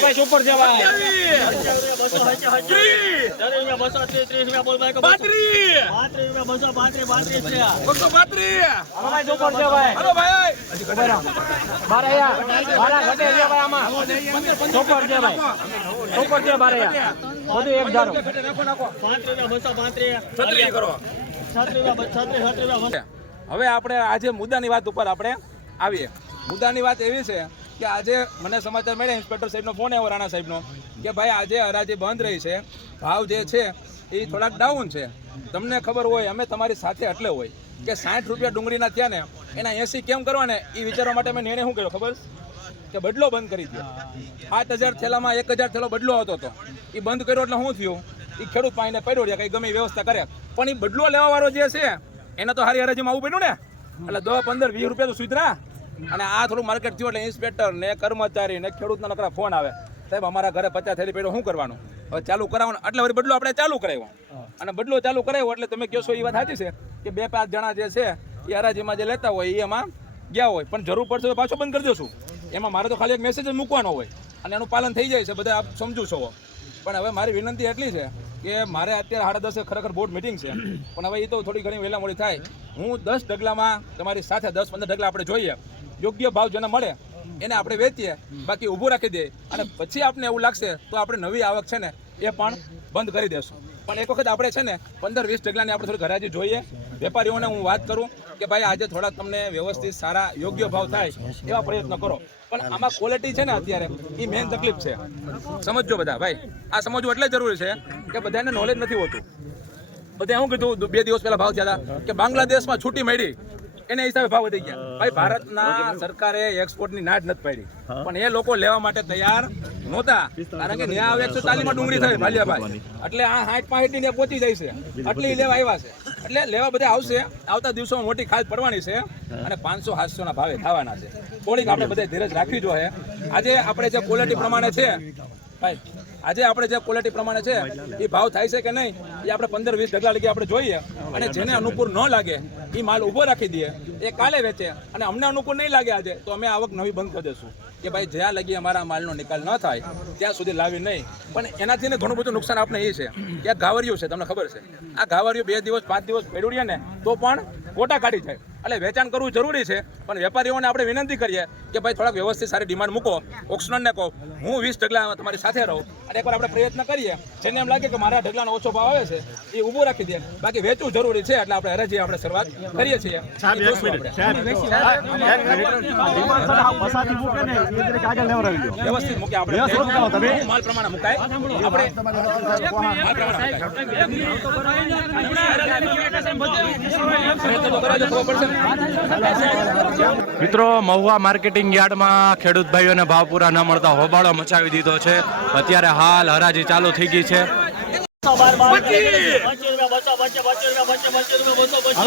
ભાઈ ઉપર જવાય હવે આપણે આજે મુદ્દાની વાત ઉપર આપણે આવીએ. મુદ્દાની વાત એવી છે કે આજે મને સમાચાર મળ્યા, ઇન્સ્પેક્ટર સાહેબનો ફોન આવ્યો રાણા સાહેબનો, કે ભાઈ આજે હરાજી બંધ રહી છે, ભાવ જે છે એ થોડાક ડાઉન છે. તમને ખબર હોય, અમે તમારી સાથે એટલે હોય કે 60 રૂપિયા ડુંગળીના થયા ને એના 80 કેમ કરવા ને એ વિચારવા માટે મેં નિર્ણય શું કર્યો ખબર કે બદલો બંધ કરી દો. 8000 થેલામાં 1000 થેલો બદલો હતો તો એ બંધ કર્યો એટલે શું થયું, એ ખેડૂત પાણીને પડ્યો રહ્યા, કંઈ ગમે વ્યવસ્થા કરે, પણ એ બદલો લેવા વાળો જે છે એને તો હારી હરાજીમાં આવવું પડ્યું ને, એટલે 10, 15, 20 રૂપિયા તો સુધરા. અને આ થોડું માર્કેટ થયું એટલે ઇન્સ્પેક્ટર ને કર્મચારી ને ખેડૂતના નકરા ફોન આવે, સાહેબ અમારા ઘરે 50 થેલી પડ્યો, શું કરવાનું, હવે ચાલુ કરાવવાનું. એટલે વળી બદલો આપણે ચાલુ કરાવ્યો, અને બદલો ચાલુ કરાવ્યો એટલે તમે કહો છો એ વાત સાચી છે કે 2-5 જણા જે છે એ હરાજીમાં જે લેતા હોય એ એમાં ગયા હોય, પણ જરૂર પડશે તો પાછો બંધ કરી દઈશું. એમાં મારે તો ખાલી એક મેસેજ જ મૂકવાનો હોય અને એનું પાલન થઈ જાય છે, બધા આપ સમજુ છો. પણ હવે મારી વિનંતી એટલી છે કે મારે અત્યારે 10:30 ખરેખર બોર્ડ મિટિંગ છે, પણ હવે એ તો થોડી ઘણી વહેલા મોડી થાય. હું 10 ઢગલામાં તમારી સાથે 10-15 ઢગલા આપણે જોઈએ, યોગ્ય ભાવ જેને મળે એને આપણે વેચીએ, બાકી ઊભું રાખી દઈએ, અને પછી આપણે એવું લાગશે તો આપણે નવી આવક છે ને એ પણ બંધ કરી દેશું. પણ એક વખત આપણે છે ને 15-20 ઢગલાની આપણે થોડી હરાજી જોઈએ. વેપારીઓને હું વાત કરું કે ભાઈ આજે થોડા તમને વ્યવસ્થિત સારા યોગ્ય ભાવ થાય એવા પ્રયત્ન કરો. પણ આમાં ક્વોલિટી છે ને અત્યારે એ મેઇન તકલીફ છે, સમજજો બધા ભાઈ. આ સમજવું એટલે જરૂરી છે કે બધાને નોલેજ નથી હોતું. બધા શું કીધું 2 દિવસ પહેલા ભાવ થયા હતા કે બાંગ્લાદેશમાં છૂટી મળી એને હિસાબે ભાવ વધી ગયા. ભાઈ ભારતના સરકારે એક્સપોર્ટની ના જ નથી પાડી, પણ એ લોકો લેવા માટે તૈયાર નહોતા, કારણ કે ત્યાં 140 ડુંગળી થઈ ભાલિયાભાઈ, એટલે આ 60-65 ની પહોંચી જાય છે, એટલે લેવા આવ્યા છે. એટલે લેવા બધા આવશે, આવતા દિવસોમાં મોટી ખાદ પડવાની છે અને 500-700 ના ભાવે થવાના છે. થોડીક આપણે બધા ધીરજ રાખવી જોઈએ. આજે આપણે જે ક્વોલિટી પ્રમાણે છે ભાઈ, આજે આપણે જે ક્વોલિટી પ્રમાણે છે એ ભાવ થાય છે કે નહીં એ આપણે 15-20 ઢગલા લગી આપણે જોઈએ, અને જેને અનુકૂળ ન લાગે એ માલ ઊભો રાખી દઈએ, એ કાલે વેચે. અને અમને અનુકૂળ નહીં લાગે આજે તો અમે આવક નવી બંધ કરી દઈશું કે ભાઈ જ્યાં લગી અમારા માલનો નિકાલ ન થાય ત્યાં સુધી લાવી નહીં. પણ એનાથી ને ઘણું બધું નુકસાન આપણે એ છે કે આ ઘાવરિયું છે, તમને ખબર છે આ ઘાવરિયું 2 દિવસ 5 દિવસ પડ્યું રહે ને તો પણ કોટા કાઢી જાય. એટલે વેચાણ કરવું જરૂરી છે, પણ વેપારીઓને આપણે વિનંતી કરીએ કે ભાઈ થોડાક વ્યવસ્થિત સારી ડિમાન્ડ મૂકો. ઓક્શનને કહો હું 20 ઢગલા તમારી સાથે રહું, અને એકવાર આપણે પ્રયત્ન કરીએ, જેને એમ લાગે કે મારા ઢગલાનો ઓછો ભાવ આવે છે એ ઊભો રાખી દે, બાકી વેચવું જરૂરી છે. એટલે આપણે હરાજી આપણે શરૂઆત કરીએ છીએ. વ્યવસ્થિત મૂકે આપણે માલ પ્રમાણે મુકાય, આપણે મિત્રો, મહુવા માર્કેટિંગ યાર્ડમાં ખેડૂત ભાઈઓને ભાવ પૂરા ન મળતા હોબાળો મચાવી દીધો છે. અત્યારે હાલ હરાજી ચાલુ થઈ ગઈ છે.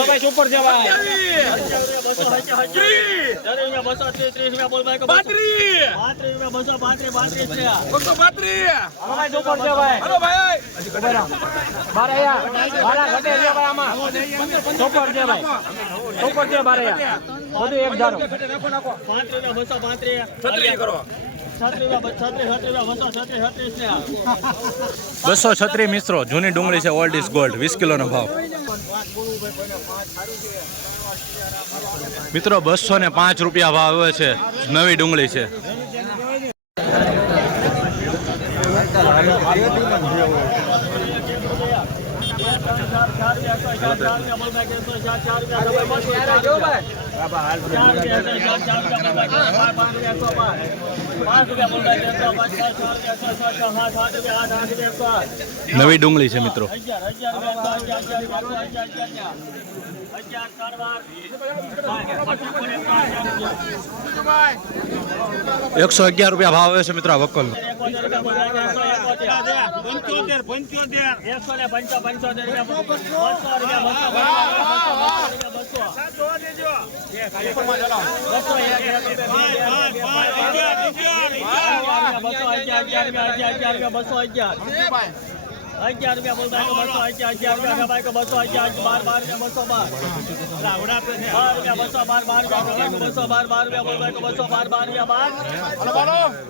ભાઈ ઉપર જવાય $236 મિત્રો, જૂની ડુંગળી છે, ઓલ્ડ ઇઝ ગોલ્ડ, 20 કિલોનો ભાવ. મિત્રો 205 રૂપિયા ભાવ આવે છે, નવી ડુંગળી છે. નવી ડુંગળી છે મિત્રો. 111 રૂપિયા ભાવ આવે છે મિત્રો આ વકલ. 211 11 રૂપિયા બોલ ભાઈ 200 11 ભાઈ 200 11 12 212 રાવડા પે 12 રૂપિયા 212 બોલ ભાઈ 212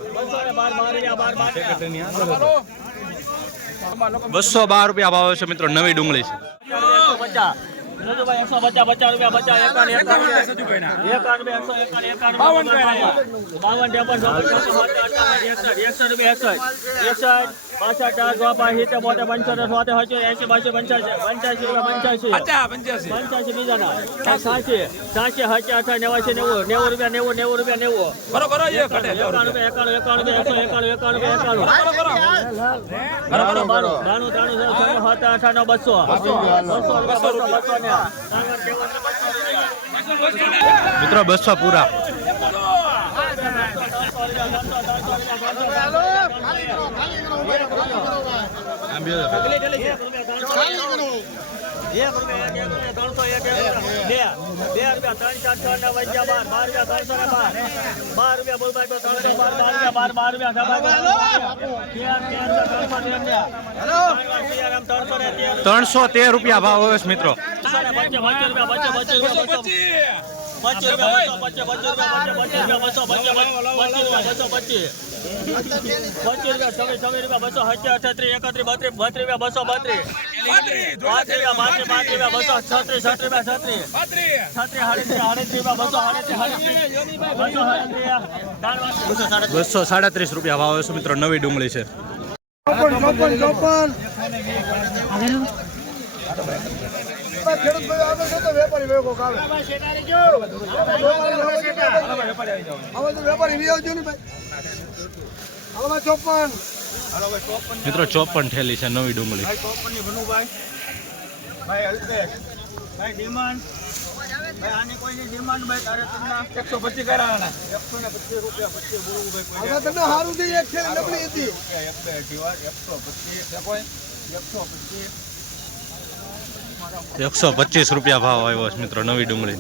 212 રૂપિયા ભાવ છે મિત્રો. નવી ડુંગળી છે. 150 રૂપિયા 200 મિત્રો 200 પૂરા. ₹313 રૂપિયા ભાવ હોય છે મિત્રો. ₹237 રૂપિયા ભાવ હોય છે મિત્રો. નવી ડુંગળી છે. મિત્રો 54 થેલી છે નવી ડુંગળી. આની કોઈની ડિમાન્ડ ભાઈ તારે તમને 125 કરાવવાના. 125 રૂપિયા 25 બોલવું ભાઈ હવે તમને સારું થઈ એક છે નબળી હતી 125 રૂપિયા ભાવ આવ્યો છે મિત્રો. નવી ડુંગળી.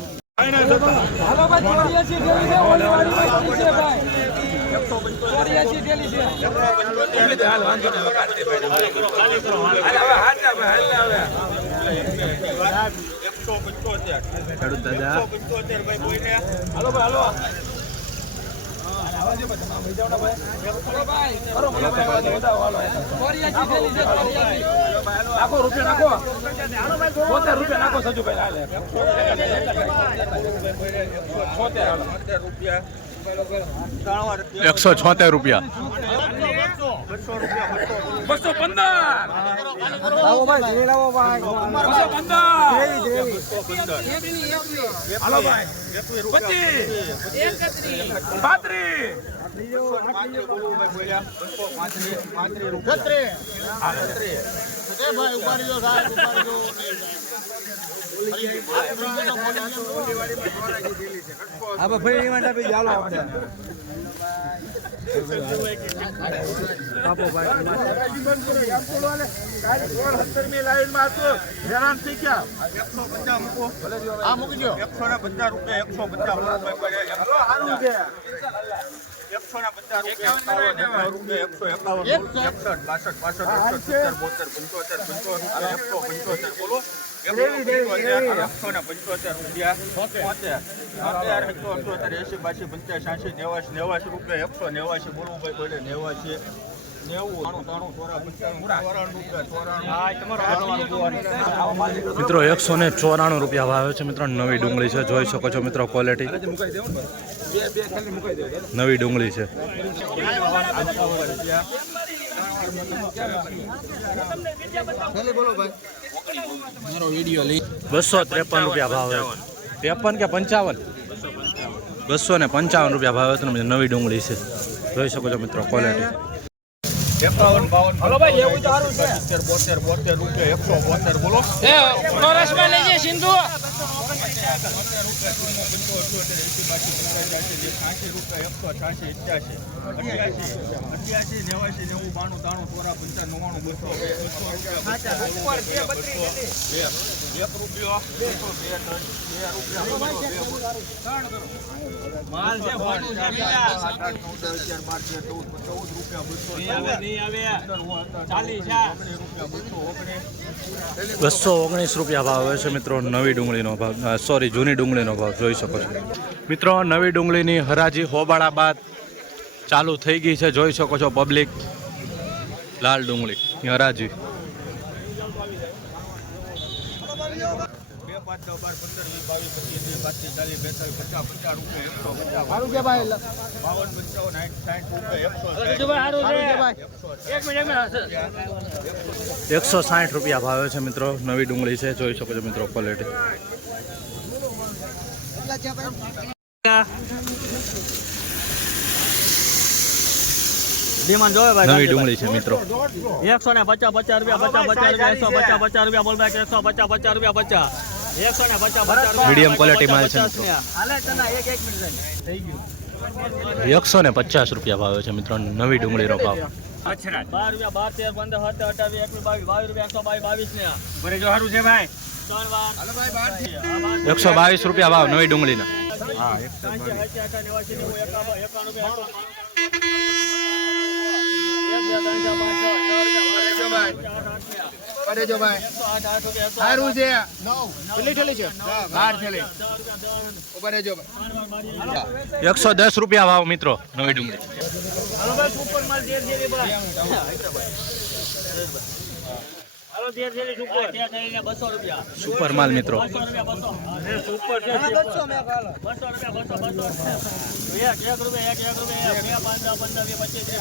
ખેડૂત દાદા નાખો રૂપિયા નાખો 70 રૂપિયા નાખો સજુભાઈ. 176 રૂપિયા. 215 આવો ભાઈ રેડાવો ભાઈ 215 હાલો ભાઈ 189 બોલવું ભાઈ કોઈ 89 મિત્રો 194 રૂપિયા ભાવ છે મિત્રો. નવી ડુંગળી છે. જોઈ શકો છો મિત્રો ક્વોલિટી. નવી ડુંગળી છે. બોલો ભાઈ 253 રૂપિયા ભાવ છે. 53 કે 55? 255 રૂપિયા ભાવ છે. નવી ડુંગળી છે. જોઈ શકો છો મિત્રો ક્વોલિટી. 51 ભાઈ એવું તો સારું છે. 72 રૂપિયા 172 બોલો. રસમાં લેજે સિંધુ 1 રૂપિયો માલ છે ખોટું છે પેલા. નહીં આવે 40 છે. 219 રૂપિયા ભાવ આવે છે મિત્રો નવી ડુંગળીનો ભાવ, સોરી જૂની ડુંગળીનો ભાવ જોઈ શકો છો મિત્રો. નવી ડુંગળીની હરાજી હોબાળા બાદ ચાલુ થઈ ગઈ છે, જોઈ શકો છો પબ્લિક. લાલ ડુંગળી હરાજી સારું છે ભાઈ 160 રૂપિયા ભાવ છે મિત્રો. નવી ડુંગળી છે, જોઈ શકો છો મિત્રો ક્વોલિટી. ડિમાન્ડ જોવે ભાઈ. નવી ડુંગળી છે મિત્રો. 150 રૂપિયા 50 રૂપિયા 150 રૂપિયા બોલ ભાઈ. 150 રૂપિયા 50. 150 મીડિયમ ક્વોલિટી માલ છે મિત્રો. હાલે તને એક મિનિટ થઈ ગયું. 150 રૂપિયા ભાવ છે મિત્રો નવી ડુંગળીનો ભાવ. 12 રૂપિયા 12 13 15 17 18 19 20 22 22 ને બરે જો સારું છે ભાઈ. 122 રૂપિયા ભાવ નવી ડુંગળીના. બરે જો ભાઈ સારું છે. કેટલી છે 12 થેલી. બરે જો ભાઈ 110 રૂપિયા ભાવ મિત્રો નવી ડુંગળી. હાલો ભાઈ સુપર માલ 13 થેલી ભાઈ. હાલો 13 થેલી સુપર. 13 થેલી 200 રૂપિયા. સુપર માલ મિત્રો. 200 રૂપિયા 200. સુપર છે 200 રૂપિયા 200. એક રૂપિયા 1 રૂપિયા 2 5 10 15 20 25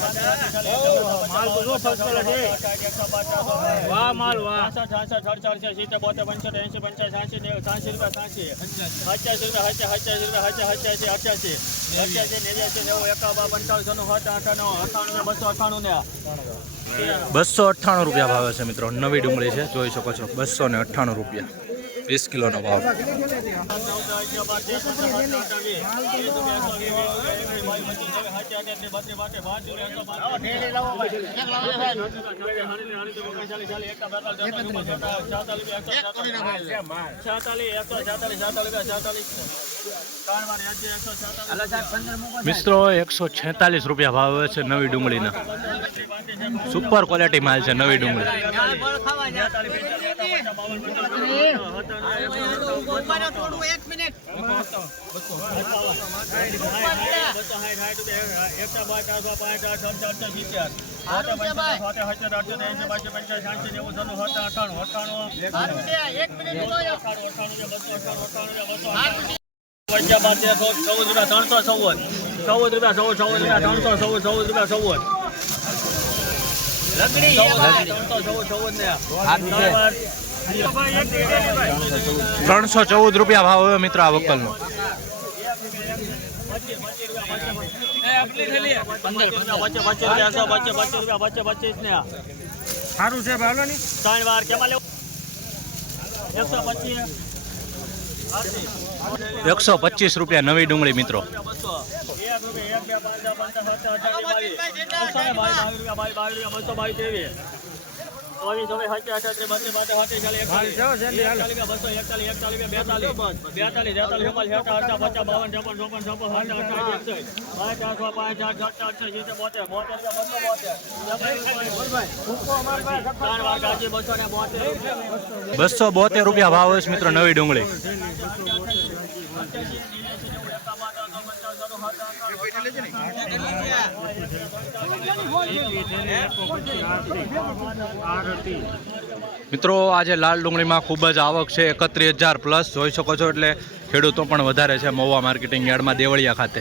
માલ તો જો ફર્સ્ટ ક્લાસ છે. વાહ માલ વાહ. 66 68 70 72 75 80 85 86 રૂપિયા 80 રૂપિયા 88 298 રૂપિયા ભાવે છે મિત્રો નવી ડુંગળી છે, જોઈ શકો છો 298 રૂપિયા 20 કિલોનો ભાવ. મિત્રો 146 રૂપિયા ભાવ આવે છે નવી ડુંગળીના. સુપર ક્વોલિટી માલ છે નવી ડુંગળી. ₹314 રૂપિયા ભાવ હવે મિત્રો આ વકલનો. 25 છે ભાલો ની 3 વાર કેમાં લેવું 125 125 રૂપિયા નવી ડુંગળી મિત્રો. 272 રૂપિયા ભાવ છે મિત્રો નવી ડુંગળી. મિત્રો આજે લાલ ડુંગળીમાં ખૂબ જ આવક છે, 31,000 પ્લસ જોઈ શકો છો. એટલે ખેડૂતો પણ વધારે છે મહુવા માર્કેટિંગ યાર્ડમાં દેવળિયા ખાતે.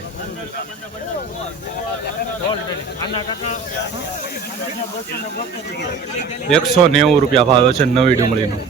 190 રૂપિયા ભાવ છે નવી ડુંગળીનું.